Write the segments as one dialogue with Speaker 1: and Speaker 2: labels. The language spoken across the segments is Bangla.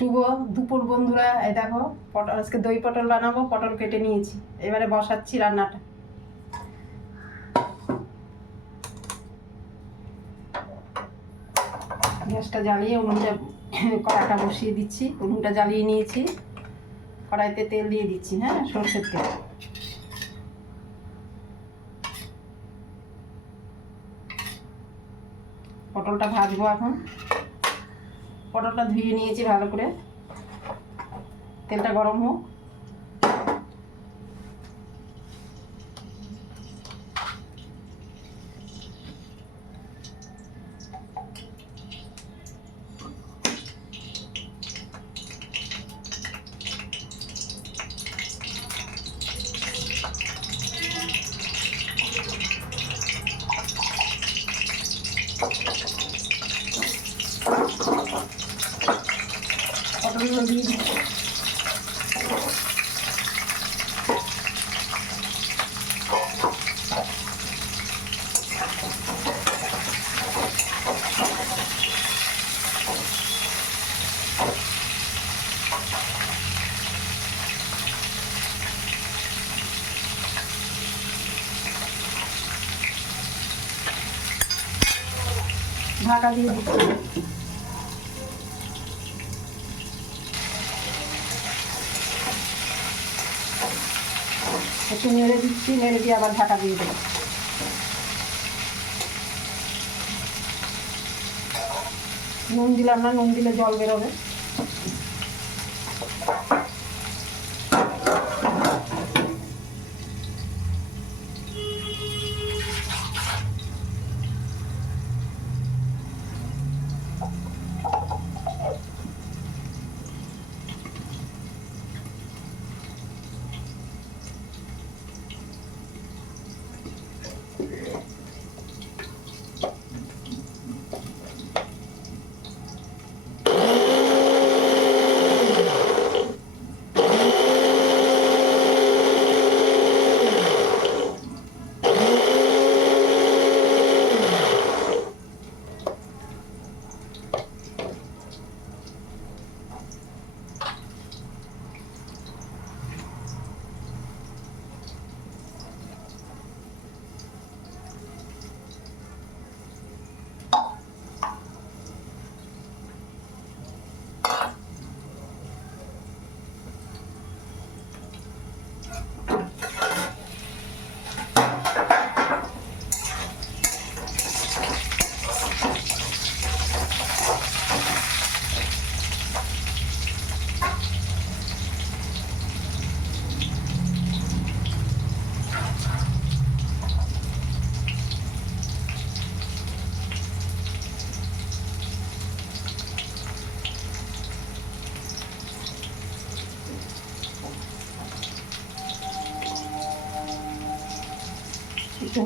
Speaker 1: শুভ দুপুর বন্ধুরা, এই দেখো, পটল, আজকে দই পটল বানাবো, পটল কেটে নিয়েছি। এবারে বসাচ্ছি রান্নাটা। গ্যাসটা জ্বালিয়ে উনুনটা কড়াটা বসিয়ে দিচ্ছি। উনুনটা জ্বালিয়ে নিয়েছি। কড়াইতে তেল দিয়ে দিচ্ছি হ্যাঁ সর্ষের তেল। পটলটা ভাজবো এখন। পটলটা ধুয়ে নিয়েছি ভালো করে। তেলটা গরম হোক। পটলগুলো দিয়ে ঢাকা দিয়ে দিচ্ছি। একটু নেড়ে দিচ্ছি, নেড়ে দিয়ে আবার ঢাকা দিয়ে দেবো। নুন দিলাম না, নুন দিলে জল বেরোবে।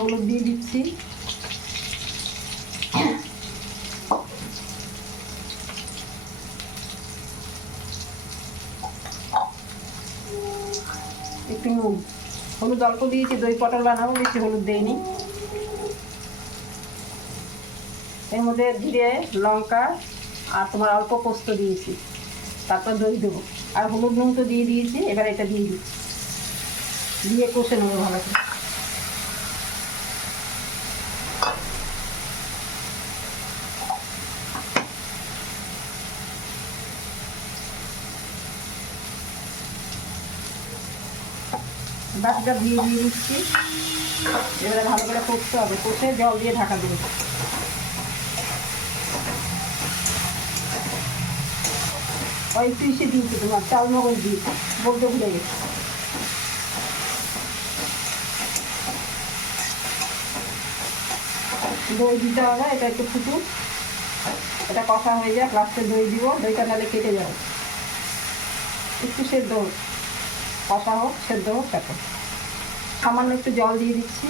Speaker 1: হলুদ দিয়ে দিচ্ছি। একটু নুন। হলুদ অল্প দিয়েছি, দই পটল বানাবো, বেশি হলুদ দেয়নি এর মধ্যে জিরে, লঙ্কা আর তোমার অল্প পোস্ত দিয়েছি। তারপর দই দেবো। আর হলুদ নুন তো দিয়ে দিয়েছি, এবার এটা দিয়ে দিচ্ছি। দিয়ে কষে নেব ভালো করে। বাকিটা দিয়ে দিয়ে দিচ্ছি। এবারে ভালো করে করতে হবে। কষে জল দিয়ে ঢাকা দেবো ওই পিসে দিয়েছি তোমার, চাল মগজ দিয়েছি। বলতে ভুলে গেছি। দই দিতে হবে, এটা একটু ফুটুক এটা কষা হয়ে যাক, লাস্টে দই দিব। দইটা নাহলে কেটে যাবে। একটু সেদ্ধ হোক কষা হোক সেদ্ধ হোক সামান্য একটু জল দিয়ে দিচ্ছি।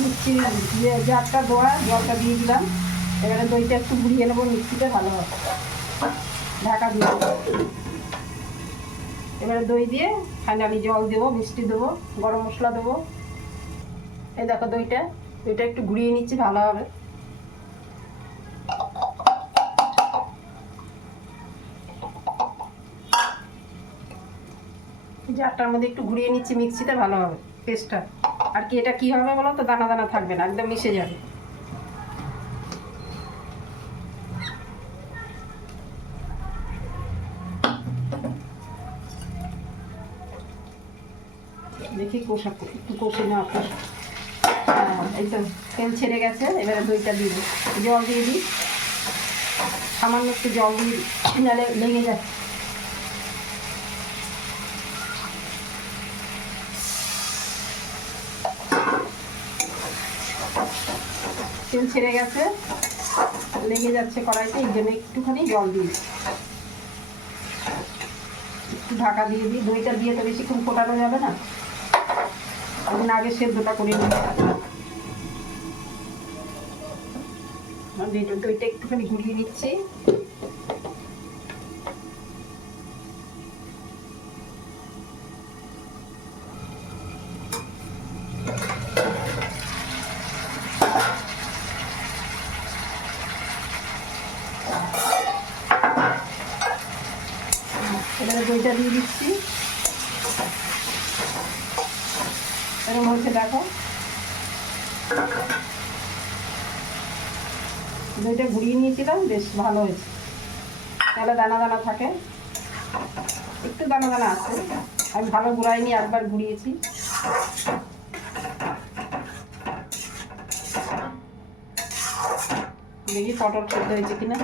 Speaker 1: মিক্সি দিয়ে জারটা দোয়া জলটা দিয়ে দিলাম। এবারে দইটা একটু ভালো হবে। ঢাকা দিয়ে এবারে দই দিয়ে ফাইনালি জল দেবো, মিষ্টি দেবো, গরম মশলা দেবো। এই দেখো দইটা দইটা একটু ঘুরিয়ে নিচ্ছি, ভালো হবে। জারটার মধ্যে একটু ঘুরিয়ে নিচ্ছি, মিক্সিতে ভালো হবে, পেস্টটা। আর কি এটা কি হবে বলো তো? দানা দানা থাকবে না, একদম মিশে যাবে। দেখি কষা একটু কষে না কষ তো তেল ছেড়ে গেছে, এবারে দইটা দিয়ে জল দিয়ে দিই। সামান্য একটু জল দিয়ে নাহলে লেগে যাচ্ছে তেল ছেড়ে গেছে। লেগে যাচ্ছে কড়াইতে, এই জন্য একটুখানি জল দিয়েছি একটু ঢাকা দিয়ে দিই। দইটা দিয়ে তো বেশিক্ষণ ফোটানো যাবে না। জন্য আগে সেদ্ধটা করে নিই। দইটা একটুখানি ঘুরিয়ে নিচ্ছি এবারে দইটা দিয়ে দিচ্ছি। এরকম হচ্ছে দেখো। দইটা ঘুরিয়ে নিয়েছিলাম, বেশ ভালো হয়েছে। তাহলে দানা দানা থাকে। একটু দানা দানা আছে। আমি ভালো ঘুরাইনি একবার ঘুরিয়েছি দেখি পটল সেদ্ধ হয়েছে কিনা।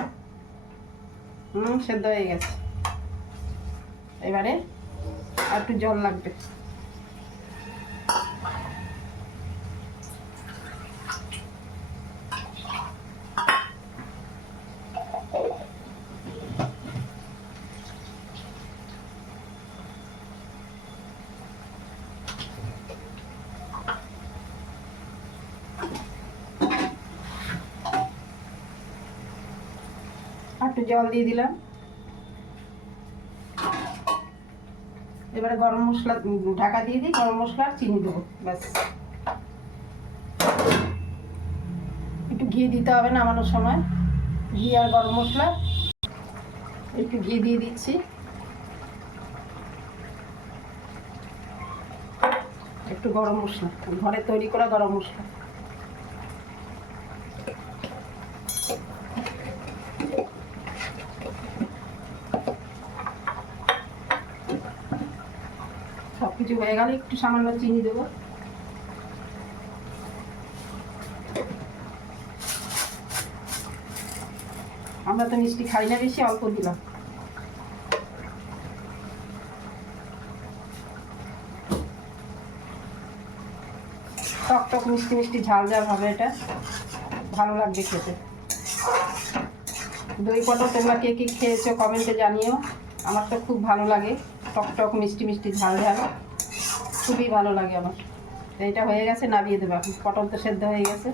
Speaker 1: হুম, সেদ্ধ হয়ে গেছে। এবারে একটু জল লাগবে। একটু জল দিয়ে দিলাম। এবারে গরম মশলা ঢাকা দিয়ে দিই, গরম মশলা আর চিনি দেবো, ব্যাস। একটু ঘি দিতে হবে নামানোর সময়। ঘি আর গরম মশলা একটু ঘি দিয়ে দিচ্ছি। একটু গরম মশলা, ঘরে তৈরি করা গরম মশলা। কিছু হয়ে গেলে, একটু সামান্য চিনি দেবো। আমরা তো মিষ্টি খাই না বেশি, অল্প দিলাম। টক টক মিষ্টি মিষ্টি ঝাল ঝাল হবে এটা। ভালো লাগবে খেতে। দই পটল, তোমরা কে কী খেয়েছো কমেন্টে জানিও। আমার তো খুব ভালো লাগে টক টক মিষ্টি মিষ্টি ঝাল ঝাল। খুবই ভালো লাগে আমার। এটা হয়ে গেছে, নামিয়ে দেবো এখন। পটল তো সেদ্ধ হয়ে গেছে।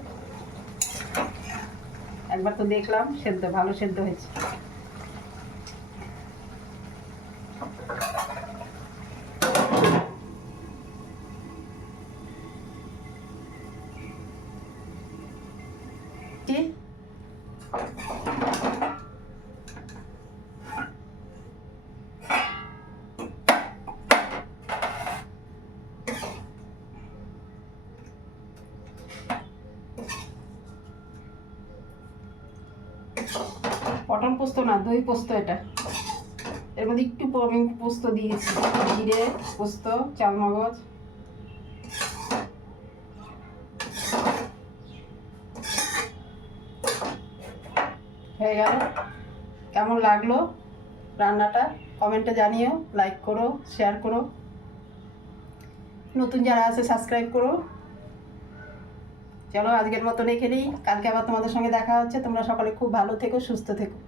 Speaker 1: একবার তো দেখলাম, সেদ্ধ, ভালো সেদ্ধ হয়েছে। পটল পোস্ত না, দই পোস্ত এটা। এর মধ্যে একটু আমি পোস্ত দিয়েছি। জিরে পোস্ত, চালমগজ। হয়ে গেল। কেমন লাগল রান্নাটা? কমেন্টে জানিও, লাইক করো, শেয়ার করো। নতুন যারা আছে, সাবস্ক্রাইব করো। চলো আজকের মতন এখানেই। কালকে আবার তোমাদের সঙ্গে দেখা হচ্ছে। তোমরা সকলে খুব ভালো থেকো, সুস্থ থেকো।